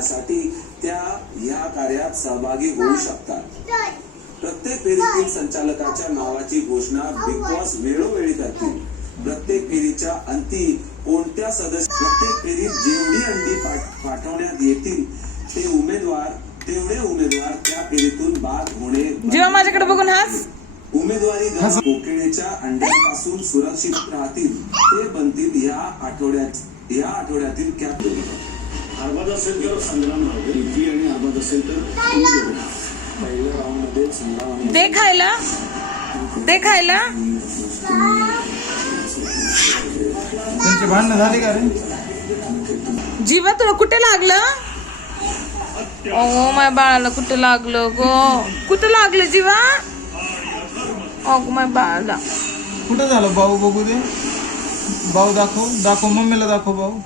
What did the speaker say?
करण्यासाठी त्या या कार्यात सहभागी होऊ शकतात। प्रत्येक फेरीतील संचालकाच्या नावाची घोषणा बिग बॉस वेळोवेळी करतील। प्रत्येक फेरीच्या अंती कोणत्या सदस्य प्रत्येक फेरीत जेवढी अंडी पाठवण्यात येतील तेवढे उमेदवार त्या फेरीतून बाद होणे। जेव्हा माझ्याकडे बघून हास उमेदवारी कोकिळेच्या अंड्यांपासून सुरक्षित राहतील ते बनतील या आठवड्यातील कॅप। आबाद असेल तर संग्राम राहते आणि आबाद असेल तर पहिल्या राऊंड मध्ये संग्राम देखायला त्यांची भांडणं झाली का रे? जीवा तुला कुठे लागलं? ओ माझ्या बाळाला कुठे लागलं गो? कुठे लागलं जीवा? माझ्या बाळाला कुठं झालं? भाऊ बघू दे, भाऊ दाखव मम्मीला दाखव भाऊ।